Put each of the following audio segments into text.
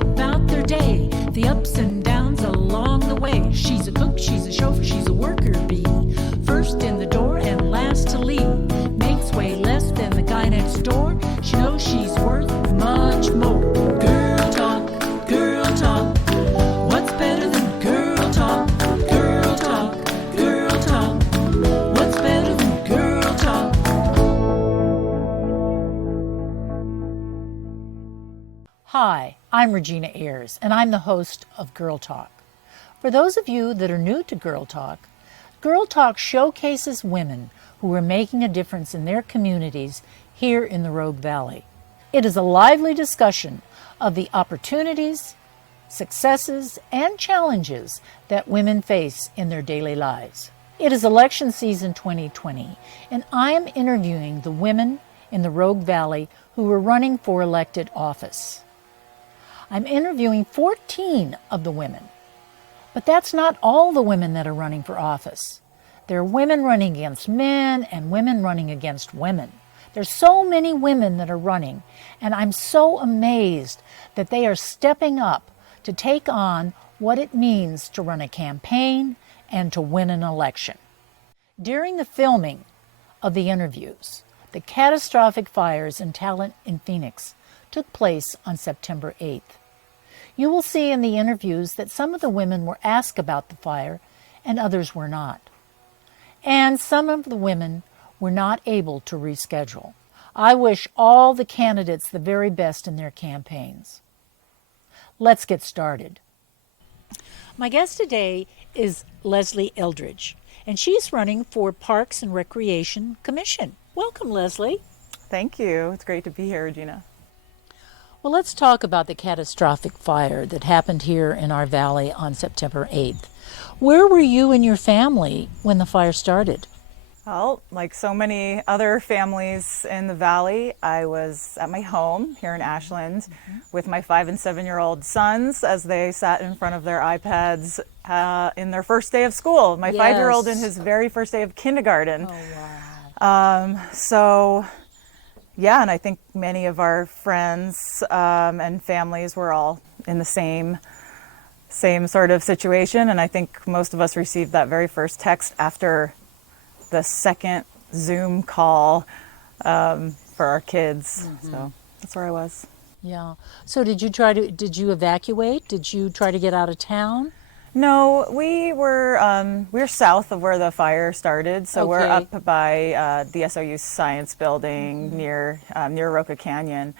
about their day, the ups and downs along the way. She's a cook, she's a chauffeur, she's a worker bee. First in the door and last to leave. Makes way less than the guy next door. She knows she's worth much more. Girl talk, girl talk. What's better than girl talk? Girl talk, girl talk. What's better than girl talk? Hi, I'm Regina Ayers, and I'm the host of Girl Talk. For those of you that are new to Girl Talk showcases women who are making a difference in their communities here in the Rogue Valley. It is a lively discussion of the opportunities, successes, and challenges that women face in their daily lives. It is election season 2020, and I am interviewing the women in the Rogue Valley who are running for elected office. I'm interviewing 14 of the women, but that's not all the women that are running for office. There are women running against men and women running against women. There's so many women that are running, and I'm so amazed that they are stepping up to take on what it means to run a campaign and to win an election. During the filming of the interviews, the catastrophic fires in Talent in Phoenix took place on September 8th. You will see in the interviews that some of the women were asked about the fire and others were not. And some of the women were not able to reschedule. I wish all the candidates the very best in their campaigns. Let's get started. My guest today is Leslie Eldridge, and she's running for Parks and Recreation Commission. Welcome, Leslie. Thank you. It's great to be here, Regina. Well, let's talk about the catastrophic fire that happened here in our valley on September 8th. Where were you and your family when the fire started? Well, like so many other families in the valley, I was at my home here in Ashland with my 5- and 7-year-old sons as they sat in front of their iPads in their first day of school. My 5-year-old in his very first day of kindergarten. Oh, wow. Yeah, and I think many of our friends and families were all in the same sort of situation, and I think most of us received that very first text after the second Zoom call for our kids. So that's where I was. Yeah. So did you evacuate? Did you try to get out of town? No, we're south of where the fire started, so we're up by the SOU Science Building near Roca Canyon,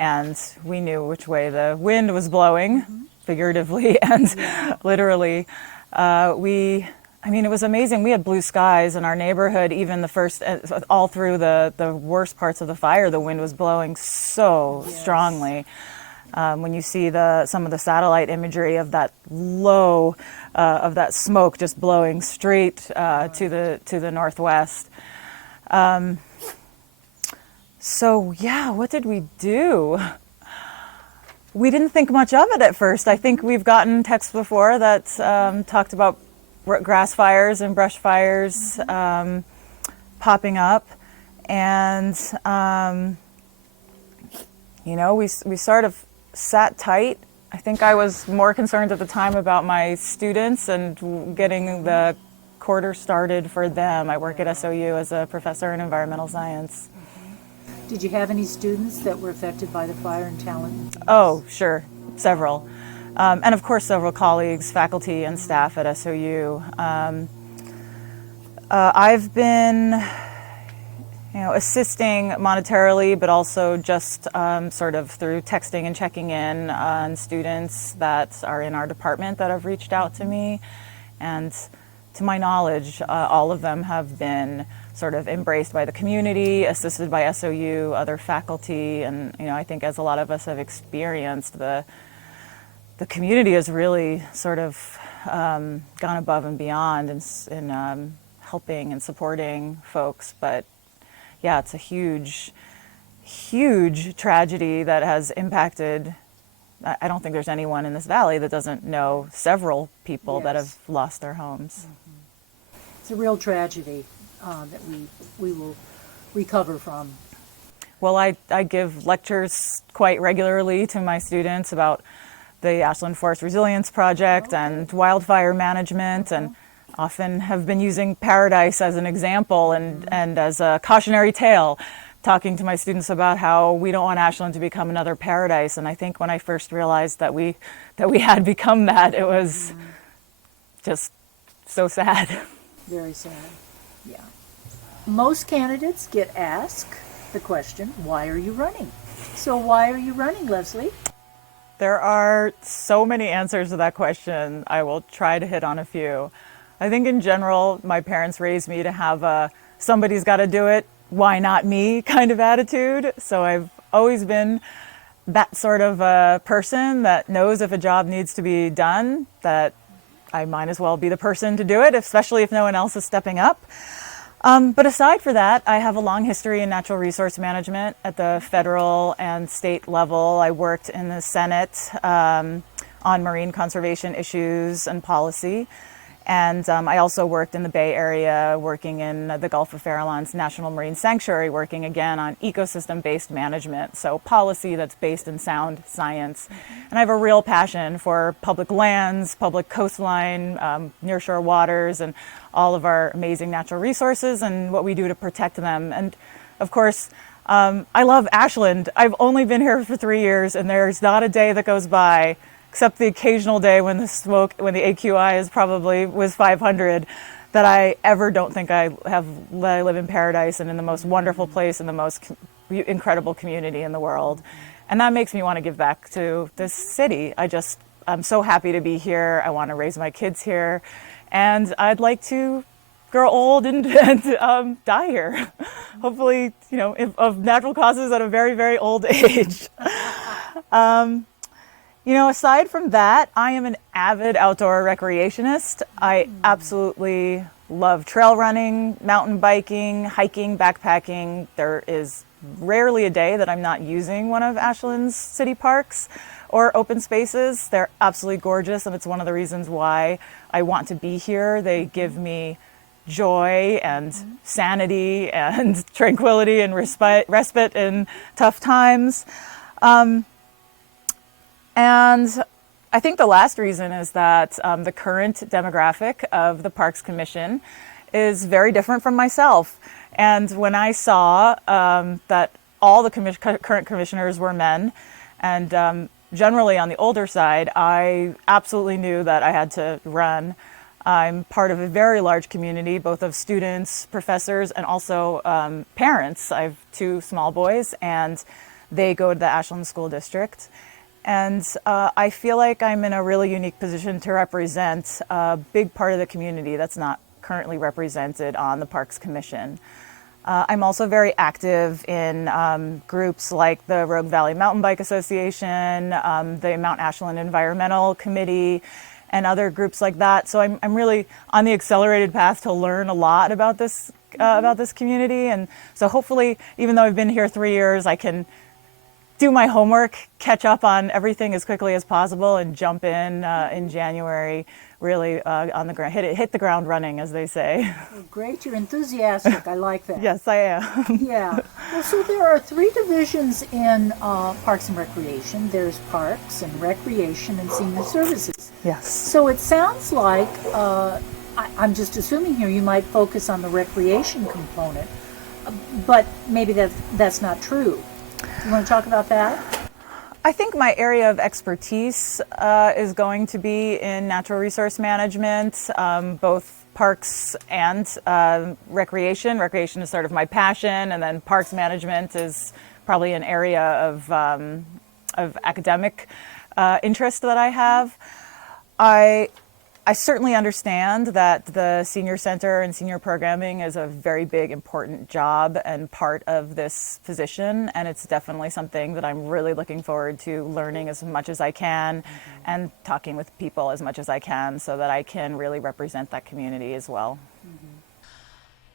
and we knew which way the wind was blowing, figuratively and literally. It was amazing. We had blue skies in our neighborhood. Even all through the worst parts of the fire, the wind was blowing so strongly. When you see some of the satellite imagery of that of that smoke just blowing straight to the northwest. What did we do? We didn't think much of it at first. I think we've gotten texts before that talked about grass fires and brush fires popping up, and we sort of sat tight. I think I was more concerned at the time about my students and getting the quarter started for them. I work at SOU as a professor in environmental science. Did you have any students that were affected by the fire in Talent? Oh, sure, several. And of course several colleagues, faculty and staff at SOU. I've been assisting monetarily, but also just sort of through texting and checking in on students that are in our department that have reached out to me. And to my knowledge, all of them have been sort of embraced by the community, assisted by SOU, other faculty, and I think as a lot of us have experienced, the community has really sort of gone above and beyond in helping and supporting folks. But yeah, it's a huge, huge tragedy that has impacted. I don't think there's anyone in this valley that doesn't know several people that have lost their homes. It's a real tragedy that we will recover from. Well, I give lectures quite regularly to my students about the Ashland Forest Resilience Project and wildfire management, and often have been using paradise as an example and as a cautionary tale, talking to my students about how we don't want Ashland to become another paradise. And I think when I first realized that we had become that, it was just so sad. Very sad. Yeah. Most candidates get asked the question, why are you running? So why are you running, Leslie? There are so many answers to that question. I will try to hit on a few. I think in general, my parents raised me to have a somebody's got to do it, why not me kind of attitude. So I've always been that sort of a person that knows if a job needs to be done, that I might as well be the person to do it, especially if no one else is stepping up. But aside for that, I have a long history in natural resource management at the federal and state level. I worked in the Senate on marine conservation issues and policy. And I also worked in the Bay Area, working in the Gulf of Farallone's National Marine Sanctuary, working again on ecosystem-based management, so policy that's based in sound science. And I have a real passion for public lands, public coastline, nearshore waters, and all of our amazing natural resources and what we do to protect them. And of course, I love Ashland. I've only been here for 3 years, and there's not a day that goes by, except the occasional day when the AQI was 500, that I ever don't think I live in paradise and in the most wonderful place and the most incredible community in the world. And that makes me want to give back to this city. I'm so happy to be here. I want to raise my kids here, and I'd like to grow old and die here. Hopefully, of natural causes at a very, very old age. Aside from that, I am an avid outdoor recreationist. I absolutely love trail running, mountain biking, hiking, backpacking. There is rarely a day that I'm not using one of Ashland's city parks or open spaces. They're absolutely gorgeous, and it's one of the reasons why I want to be here. They give me joy and sanity and tranquility and respite in tough times. And I think the last reason is that the current demographic of the Parks Commission is very different from myself. And when I saw that all the current commissioners were men, and generally on the older side, I absolutely knew that I had to run. I'm part of a very large community, both of students, professors, and also parents. I have 2 small boys, and they go to the Ashland School District. And I feel like I'm in a really unique position to represent a big part of the community that's not currently represented on the Parks Commission. I'm also very active in groups like the Rogue Valley Mountain Bike Association, the Mount Ashland Environmental Committee, and other groups like that. So I'm really on the accelerated path to learn a lot about this community. And so hopefully, even though I've been here 3 years, I can do my homework, catch up on everything as quickly as possible, and jump in January, really on the ground, hit the ground running, as they say. Oh, great, you're enthusiastic. I like that. Yes, I am. Yeah. Well, so there are 3 divisions in Parks and Recreation. There's Parks and Recreation and Senior Services. Yes. So it sounds like, I'm just assuming here, you might focus on the recreation component, but maybe that's not true. You want to talk about that? I think my area of expertise is going to be in natural resource management, both parks and recreation. Recreation is sort of my passion, and then parks management is probably an area of academic interest that I have. I certainly understand that the senior center and senior programming is a very big, important job and part of this position, and it's definitely something that I'm really looking forward to learning as much as I can and talking with people as much as I can so that I can really represent that community as well.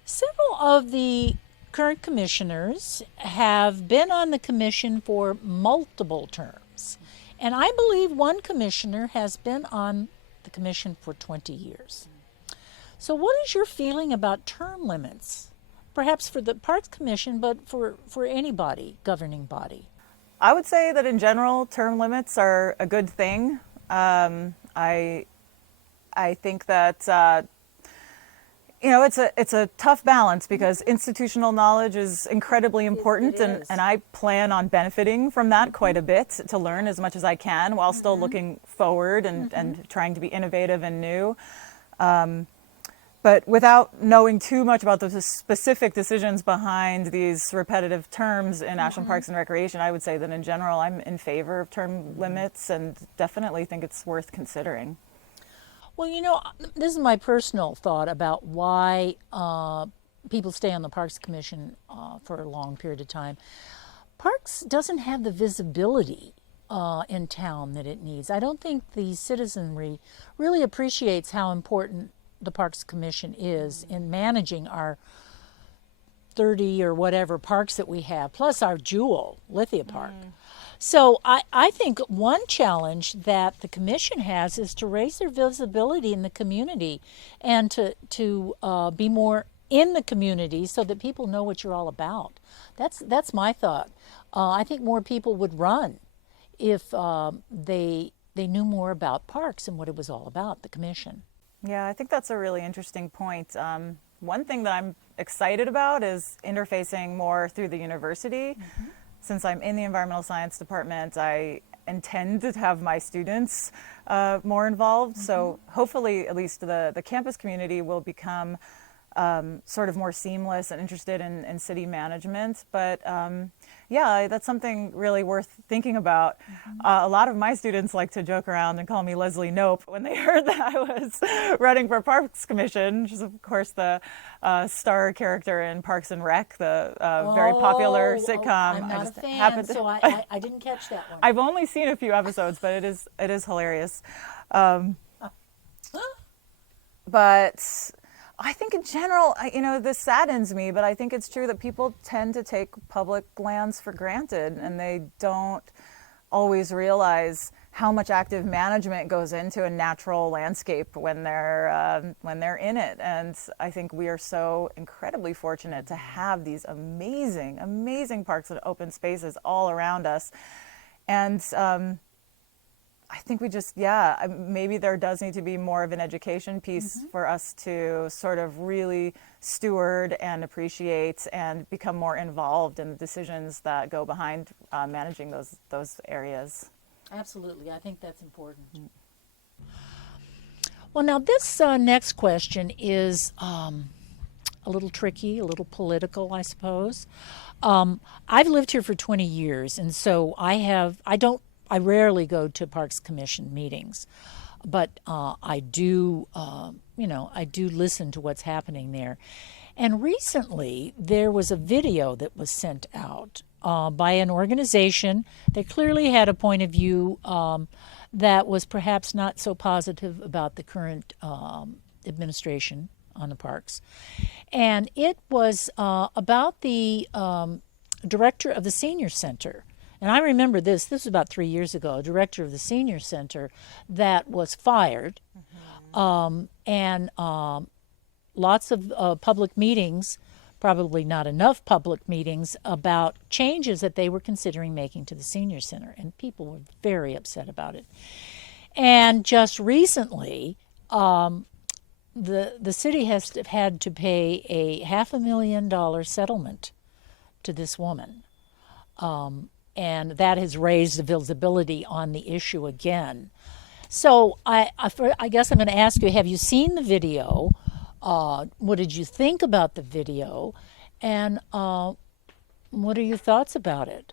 Several of the current commissioners have been on the commission for multiple terms, and I believe one commissioner has been on the commission for 20 years. So what is your feeling about term limits? Perhaps for the Parks Commission, but for any governing body? I would say that in general, term limits are a good thing. I think that it's a tough balance because institutional knowledge is incredibly important, It is. and I plan on benefiting from that quite a bit to learn as much as I can while still looking forward and trying to be innovative and new. But without knowing too much about the specific decisions behind these repetitive terms in Ashland Parks and Recreation, I would say that in general I'm in favor of term limits and definitely think it's worth considering. Well, this is my personal thought about why people stay on the Parks Commission for a long period of time. Parks doesn't have the visibility in town that it needs. I don't think the citizenry really appreciates how important the Parks Commission is in managing our 30 or whatever parks that we have, plus our jewel, Lithia Park. So I think one challenge that the commission has is to raise their visibility in the community and to be more in the community so that people know what you're all about. That's my thought. I think more people would run if they knew more about parks and what it was all about, the commission. Yeah, I think that's a really interesting point. One thing that I'm excited about is interfacing more through the university. Since I'm in the environmental science department, I intend to have my students more involved. So hopefully at least the campus community will become sort of more seamless and interested in city management. But yeah, that's something really worth thinking about. A lot of my students like to joke around and call me Leslie Nope when they heard that I was running for Parks Commission, which is of course the star character in Parks and Rec, the very popular sitcom. I'm not I a fan, happened so I didn't catch that one. I've only seen a few episodes, but it is hilarious. But I think in general, this saddens me, but I think it's true that people tend to take public lands for granted, and they don't always realize how much active management goes into a natural landscape when they're in it. And I think we are so incredibly fortunate to have these amazing, amazing parks and open spaces all around us. And I think we just, maybe there does need to be more of an education piece for us to sort of really steward and appreciate and become more involved in the decisions that go behind managing those areas. Absolutely, I think that's important. Well, now this next question is a little tricky, a little political, I suppose. I've lived here for 20 years, and so I rarely go to Parks Commission meetings, but I do listen to what's happening there. And recently, there was a video that was sent out by an organization that clearly had a point of view that was perhaps not so positive about the current administration on the parks. And it was about the director of the senior center. And I remember this was about 3 years ago, a director of the senior center that was fired, and lots of public meetings, probably not enough public meetings, about changes that they were considering making to the senior center, and people were very upset about it. And just recently, the city has had to pay a $500,000 settlement to this woman. And that has raised the visibility on the issue again. So I guess I'm going to ask you, have you seen the video? What did you think about the video? And what are your thoughts about it?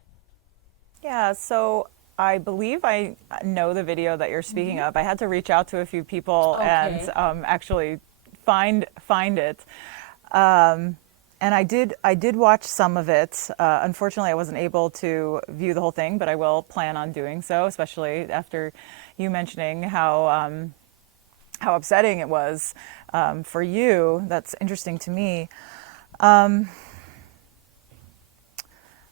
Yeah, so I believe I know the video that you're speaking of. I had to reach out to a few people and actually find it. And I did watch some of it. Unfortunately, I wasn't able to view the whole thing, but I will plan on doing so, especially after you mentioning how upsetting it was for you. That's interesting to me.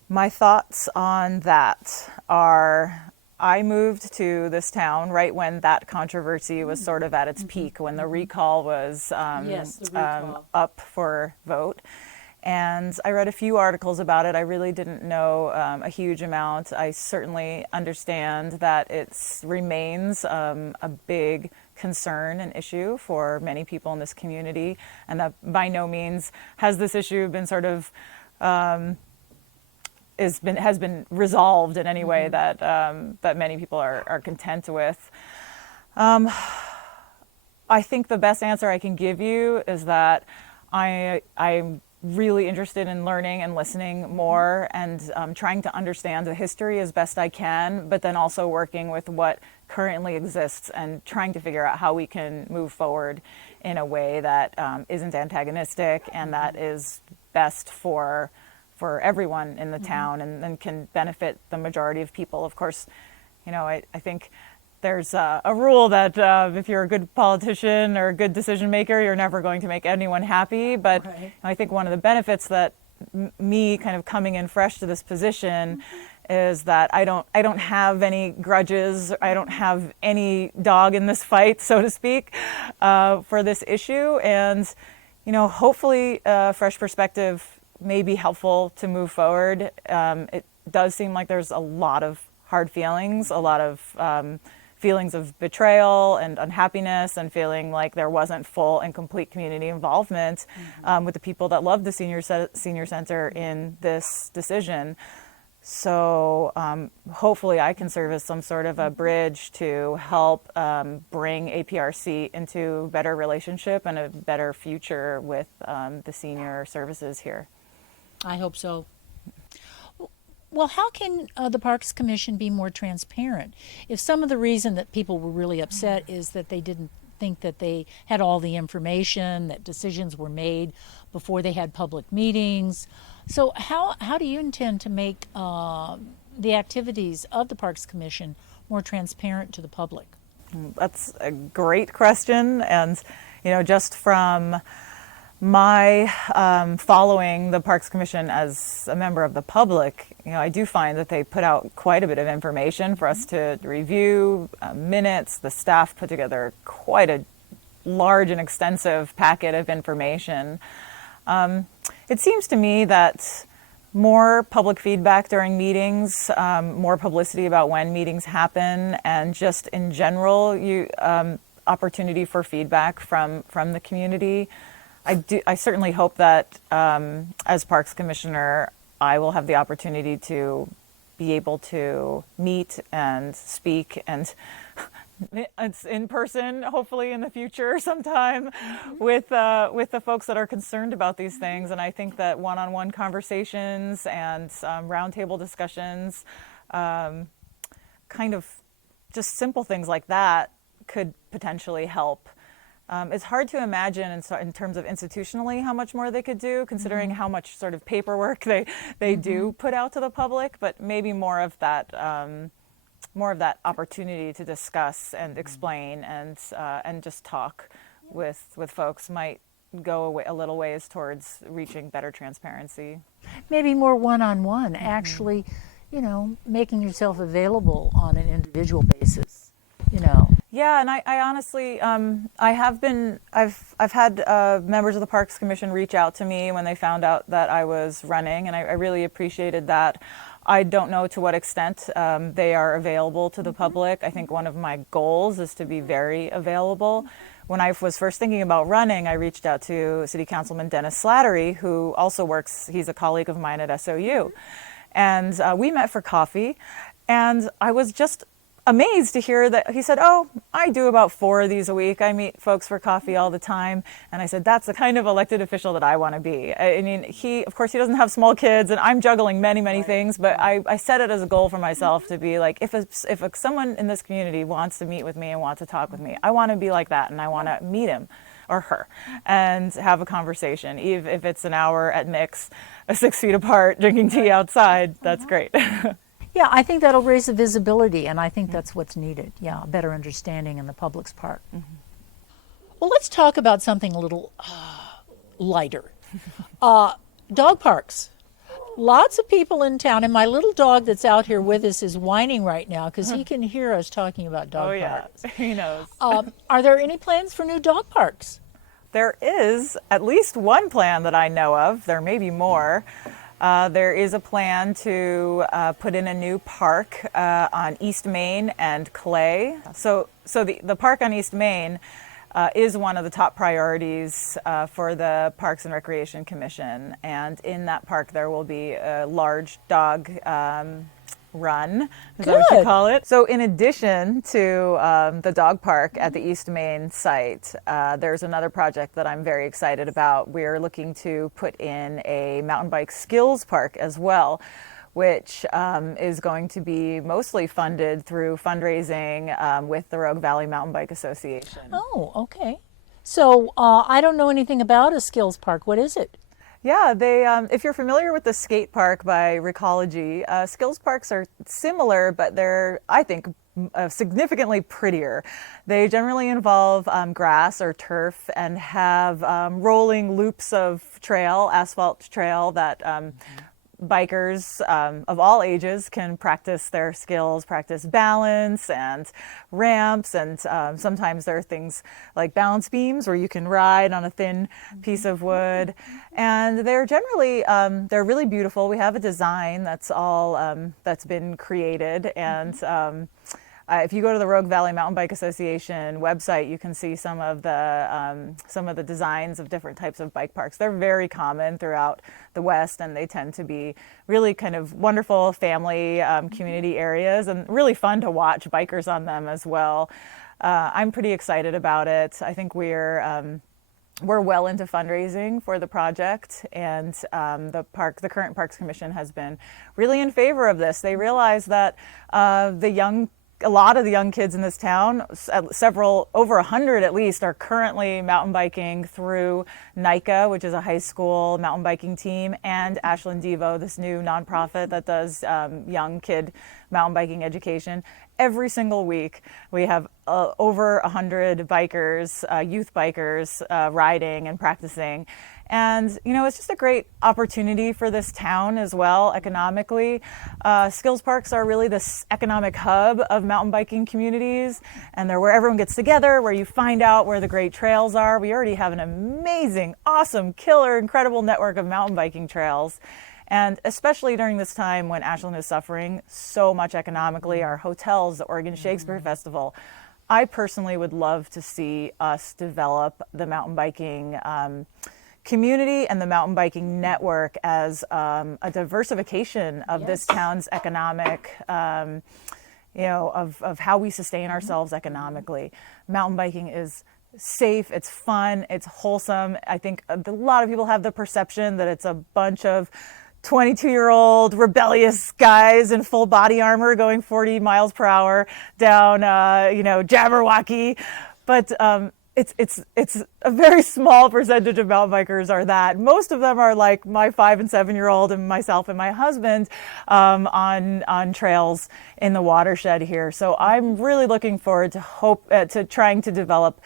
My thoughts on that are, I moved to this town right when that controversy was sort of at its peak, when the recall was Yes, the recall. up for vote. And I read a few articles about it. I really didn't know a huge amount. I certainly understand that it remains a big concern and issue for many people in this community, and that by no means has this issue been sort of has been resolved in any way that that many people are content with. I think the best answer I can give you is that I'm really interested in learning and listening more, and trying to understand the history as best I can, but then also working with what currently exists and trying to figure out how we can move forward in a way that isn't antagonistic and that is best for everyone in the town and can benefit the majority of people. Of course, you know, I think there's a rule that if you're a good politician or a good decision maker, you're never going to make anyone happy. But Right. I think one of the benefits that me kind of coming in fresh to this position is that I don't have any grudges. I don't have any dog in this fight, so to speak, for this issue. And, you know, hopefully a fresh perspective may be helpful to move forward. It does seem like there's a lot of hard feelings, a lot of feelings of betrayal and unhappiness, and feeling like there wasn't full and complete community involvement with the people that love the senior center in this decision. So hopefully I can serve as some sort of a bridge to help bring APRC into a better relationship and a better future with the senior services here. I hope so. Well, how can the Parks Commission be more transparent? If some of the reason that people were really upset is that they didn't think that they had all the information, that decisions were made before they had public meetings. So how do you intend to make the activities of the Parks Commission more transparent to the public? That's a great question. And, you know, just from my following the Parks Commission as a member of the public, you know, I do find that they put out quite a bit of information for us to review, minutes. The staff put together quite a large and extensive packet of information. It seems to me that more public feedback during meetings, more publicity about when meetings happen, and just in general, opportunity for feedback from the community. I certainly hope that as Parks Commissioner, I will have the opportunity to be able to meet and speak, and it's in person, hopefully in the future sometime, with the folks that are concerned about these things. And I think that one-on-one conversations and roundtable discussions, kind of just simple things like that, could potentially help. It's hard to imagine in terms of institutionally how much more they could do, considering how much sort of paperwork they do put out to the public, but maybe more of that opportunity to discuss and explain and just talk with folks might go a little ways towards reaching better transparency. Maybe more one-on-one, actually, you know, making yourself available on an individual basis, you know. Yeah, and I honestly, I've had members of the Parks Commission reach out to me when they found out that I was running, and I really appreciated that. I don't know to what extent they are available to the public. I think one of my goals is to be very available. When I was first thinking about running, I reached out to City Councilman Dennis Slattery, who also works, he's a colleague of mine at SOU. And we met for coffee, and I was just amazed to hear that he said, "Oh, I do about 4 of these a week. I meet folks for coffee all the time." And I said, "That's the kind of elected official that I want to be." I mean, of course, he doesn't have small kids, and I'm juggling many things, but I set it as a goal for myself to be like, if someone in this community wants to meet with me and wants to talk with me, I want to be like that, and I want to meet him or her and have a conversation. If it's an hour at Nick's, 6 feet apart, drinking tea outside, that's great. Yeah, I think that'll raise the visibility, and I think that's what's needed. Yeah, a better understanding on the public's part. Well, let's talk about something a little lighter. Dog parks. Lots of people in town, and my little dog that's out here with us is whining right now because he can hear us talking about dog parks. He knows. Are there any plans for new dog parks? There is at least one plan that I know of. There may be more. There is a plan to put in a new park on East Main and Clay. So the park on East Main is one of the top priorities for the Parks and Recreation Commission. And in that park, there will be a large dog run, is that what you call it? So in addition to the dog park at the East Main site, there's another project that I'm very excited about. We're looking to put in a mountain bike skills park as well, which is going to be mostly funded through fundraising with the Rogue Valley Mountain Bike Association. Oh, okay. So I don't know anything about a skills park. What is it? Yeah, if you're familiar with the skate park by Recology, skills parks are similar, but they're, I think, significantly prettier. They generally involve grass or turf and have rolling loops of trail, asphalt trail that bikers of all ages can practice their skills, practice balance and ramps, and sometimes there are things like balance beams where you can ride on a thin piece of wood. And they're generally, they're really beautiful. We have a design that's all, that's been created, and if you go to the Rogue Valley Mountain Bike Association website, you can see some of the designs of different types of bike parks. They're very common throughout the West, and they tend to be really kind of wonderful family community areas, and really fun to watch bikers on them as well. I'm pretty excited about it. I think we're well into fundraising for the project, and the current Parks Commission has been really in favor of this. They realize that a lot of the young kids in this town, over 100 at least, are currently mountain biking through NICA, which is a high school mountain biking team, and Ashland Devo, this new nonprofit that does young kid mountain biking education. Every single week, we have over 100 bikers, youth bikers, riding and practicing. And, you know, it's just a great opportunity for this town as well, economically. Skills parks are really this economic hub of mountain biking communities, and they're where everyone gets together, where you find out where the great trails are. We already have an amazing, awesome, killer, incredible network of mountain biking trails. And especially during this time when Ashland is suffering so much economically, our hotels, the Oregon Shakespeare Festival, I personally would love to see us develop the mountain biking community and the mountain biking network as a diversification of this town's economic, of how we sustain ourselves economically. Mountain biking is safe, it's fun, it's wholesome. I think a lot of people have the perception that it's a bunch of 22-year-old rebellious guys in full body armor going 40 miles per hour down, Jabberwocky. But it's a very small percentage of mountain bikers are that. Most of them are like my 5 and 7-year-old and myself and my husband on trails in the watershed here. So I'm really looking forward to trying to develop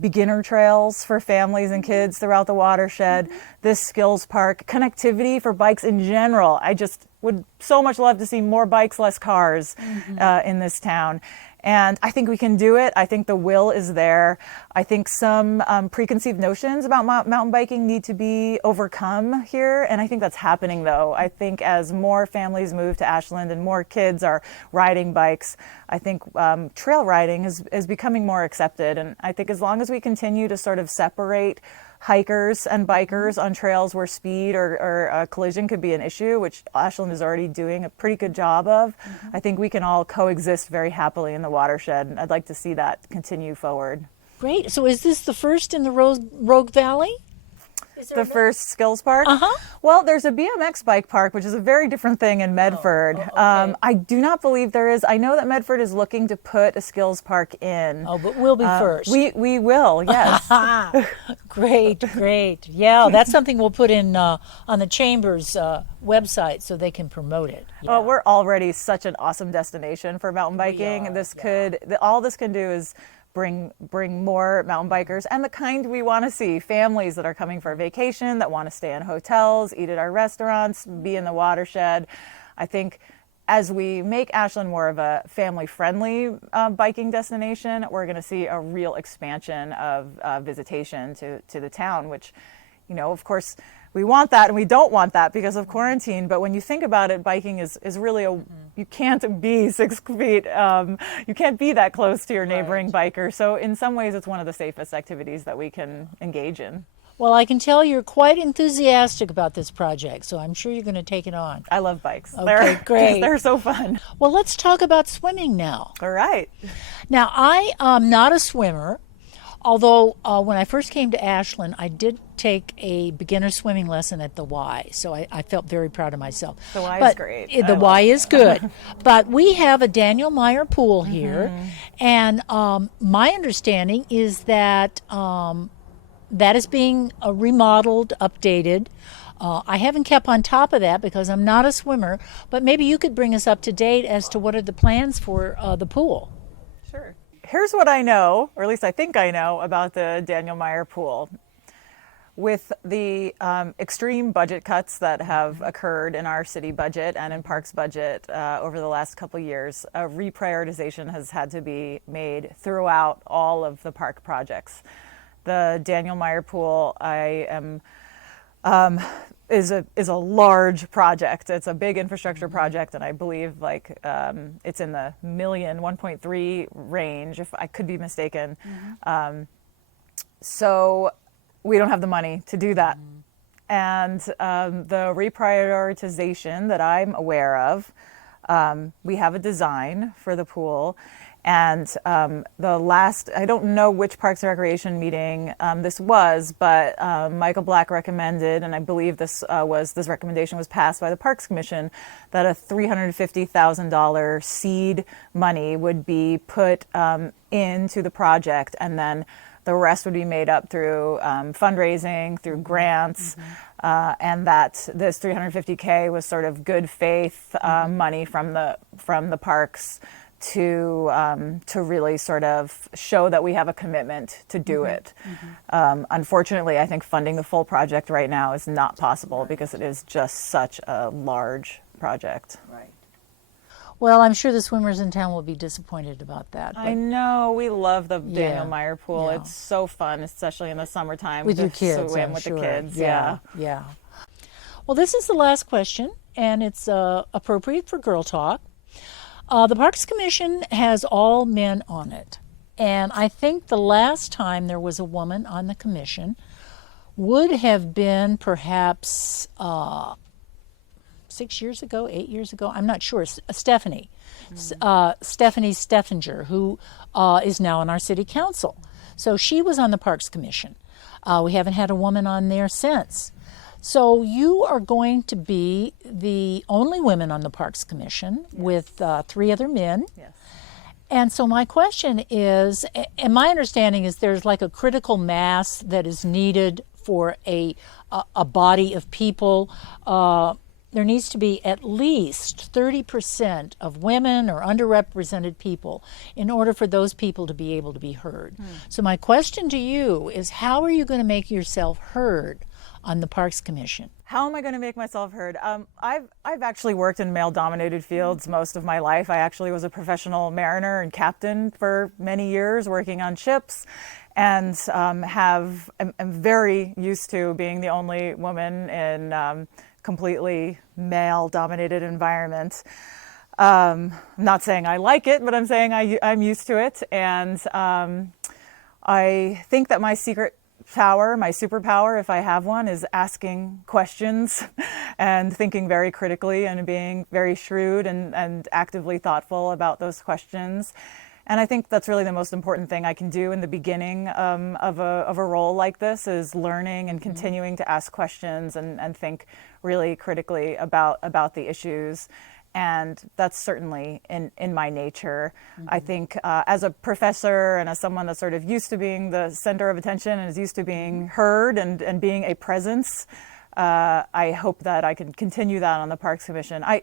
beginner trails for families and kids throughout the watershed, this skills park, connectivity for bikes in general. I just would so much love to see more bikes, less cars in this town. And I think we can do it. I think the will is there. I think some preconceived notions about mountain biking need to be overcome here. And I think that's happening, though. I think as more families move to Ashland and more kids are riding bikes, I think trail riding is becoming more accepted. And I think as long as we continue to sort of separate hikers and bikers on trails where speed or collision could be an issue, which Ashland is already doing a pretty good job of, I think we can all coexist very happily in the watershed, and I'd like to see that continue forward. Great. So is this the first in the Rogue Valley? The first skills park? Well, there's a BMX bike park, which is a very different thing in Medford. Okay. I do not believe there is. I know that Medford is looking to put a skills park in. Oh, but we'll be first. We will, yes. Great. Yeah, that's something we'll put in on the Chamber's website so they can promote it. Yeah. Well, we're already such an awesome destination for mountain biking. All this can do is bring more mountain bikers and the kind we want to see, families that are coming for a vacation, that want to stay in hotels, eat at our restaurants, be in the watershed. I think as we make Ashland more of a family-friendly biking destination, we're going to see a real expansion of visitation to the town, which, of course, we want that and we don't want that because of quarantine. But when you think about it, biking is really you can't be 6 feet, you can't be that close to your neighboring biker. So in some ways, it's one of the safest activities that we can engage in. Well, I can tell you're quite enthusiastic about this project, so I'm sure you're going to take it on. I love bikes. Okay, great. They're so fun. Well, let's talk about swimming now. All right. Now, I am not a swimmer, although when I first came to Ashland, I did take a beginner swimming lesson at the Y, so I felt very proud of myself. The Y is great. The Y is good. But we have a Daniel Meyer pool here, and my understanding is that that is being remodeled, updated. I haven't kept on top of that because I'm not a swimmer, but maybe you could bring us up to date as to what are the plans for the pool. Sure. Here's what I know, or at least I think I know, about the Daniel Meyer pool. With the extreme budget cuts that have occurred in our city budget and in Parks budget over the last couple of years, a reprioritization has had to be made throughout all of the park projects. The Daniel Meyer pool, is a large project. It's a big infrastructure project, and I believe it's in the 1.3 range, if I could be mistaken. So we don't have the money to do that. And the reprioritization that I'm aware of, we have a design for the pool. And the last, I don't know which Parks and Recreation meeting this was, but Michael Black recommended, and I believe this recommendation was passed by the Parks Commission, that a $350,000 seed money would be put into the project, and then the rest would be made up through fundraising, through grants, and that this $350K was sort of good faith money from the parks to really sort of show that we have a commitment to do it. Unfortunately, I think funding the full project right now is not possible because it is just such a large project. Right. Well, I'm sure the swimmers in town will be disappointed about that. I know. We love the Daniel Meyer pool. Yeah. It's so fun, especially in the summertime. With your kids, swim I'm with sure. the kids. Yeah. Well, this is the last question, and it's appropriate for Girl Talk. The Parks Commission has all men on it, and I think the last time there was a woman on the commission would have been perhaps 6 years ago, 8 years ago, I'm not sure, Stephanie Steffinger, who is now on our city council. So she was on the Parks Commission. We haven't had a woman on there since. So you are going to be the only women on the Parks Commission with 3 other men. Yes. And so my question is, and my understanding is there's like a critical mass that is needed for a body of people. There needs to be at least 30% of women or underrepresented people in order for those people to be able to be heard. So my question to you is, how are you going to make yourself heard on the Parks Commission? How am I going to make myself heard? I've actually worked in male-dominated fields most of my life. I actually was a professional mariner and captain for many years, working on ships, and am very used to being the only woman in completely male-dominated environment. I'm not saying I like it, but I'm saying I'm used to it, and I think that my secret power, my superpower, if I have one, is asking questions and thinking very critically and being very shrewd and actively thoughtful about those questions. And I think that's really the most important thing I can do in the beginning of a role like this, is learning and continuing to ask questions and think really critically about the issues. And that's certainly in my nature. I think as a professor and as someone that's sort of used to being the center of attention and is used to being heard and being a presence, I hope that I can continue that on the Parks Commission. I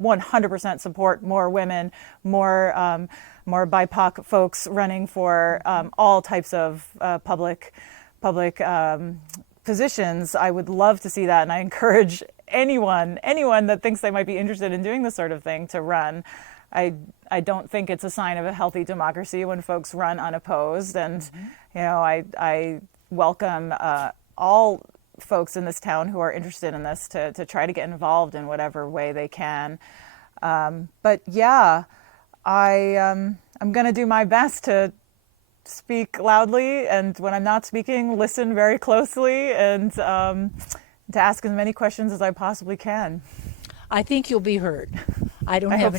100% support more women, more BIPOC folks running for all types of public positions. I would love to see that, and I encourage anyone that thinks they might be interested in doing this sort of thing to run. I don't think it's a sign of a healthy democracy when folks run unopposed, and I welcome all folks in this town who are interested in this to try to get involved in whatever way they can. But yeah, I'm going to do my best to speak loudly, and when I'm not speaking, listen very closely, and to ask as many questions as I possibly can. I think you'll be heard. I don't hope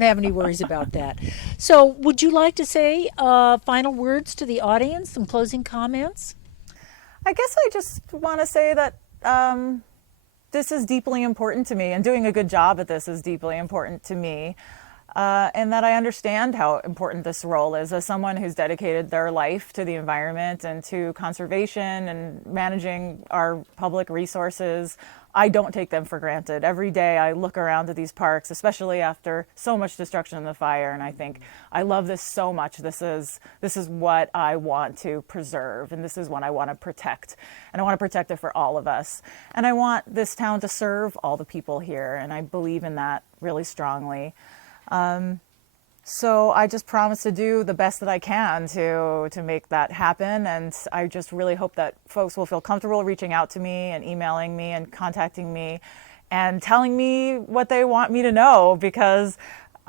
have any worries about that. So would you like to say final words to the audience, some closing comments? I guess I just want to say that this is deeply important to me, and doing a good job at this is deeply important to me, and that I understand how important this role is as someone who's dedicated their life to the environment and to conservation and managing our public resources. I don't take them for granted. Every day I look around at these parks, especially after so much destruction in the fire, and I think, I love this so much. This is what I want to preserve, and this is what I want to protect. And I want to protect it for all of us. And I want this town to serve all the people here, and I believe in that really strongly. So I just promise to do the best that I can to make that happen, and I just really hope that folks will feel comfortable reaching out to me and emailing me and contacting me and telling me what they want me to know, because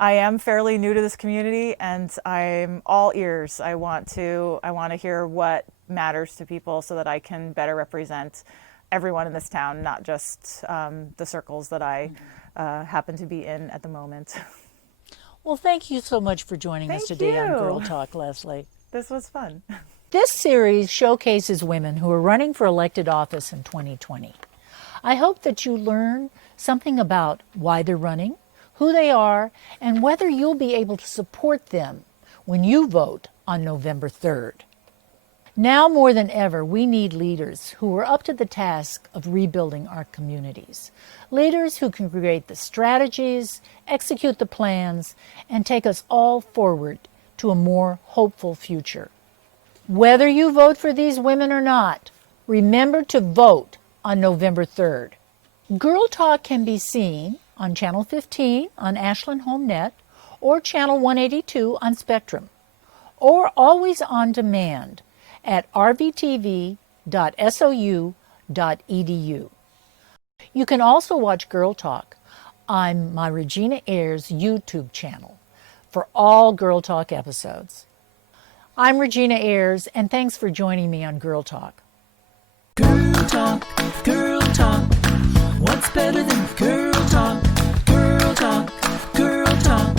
I am fairly new to this community and I'm all ears. I want to hear what matters to people so that I can better represent everyone in this town, not just the circles that I happen to be in at the moment. Well, thank you so much for joining us today on Girl Talk, Leslie. This was fun. This series showcases women who are running for elected office in 2020. I hope that you learn something about why they're running, who they are, and whether you'll be able to support them when you vote on November 3rd. Now more than ever, we need leaders who are up to the task of rebuilding our communities. Leaders who can create the strategies, execute the plans, and take us all forward to a more hopeful future. Whether you vote for these women or not, remember to vote on November 3rd. Girl Talk can be seen on Channel 15 on Ashland HomeNet or Channel 182 on Spectrum, or always on demand at rvtv.sou.edu. You can also watch Girl Talk on my Regina Ayers YouTube channel for all Girl Talk episodes. I'm Regina Ayers, and thanks for joining me on Girl Talk. Girl talk, girl talk. What's better than girl talk? Girl talk, girl talk.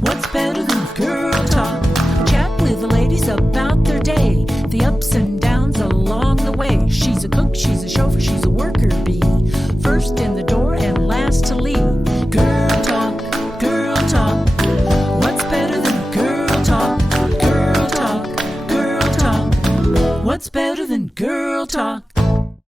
What's better than girl talk? Chat with the ladies about their day, the ups and downs along the way. She's a cook, she's a chauffeur, she's a worker bee. First in the door and last to leave. Girl talk, girl talk. What's better than girl talk? Girl talk, girl talk. What's better than girl talk?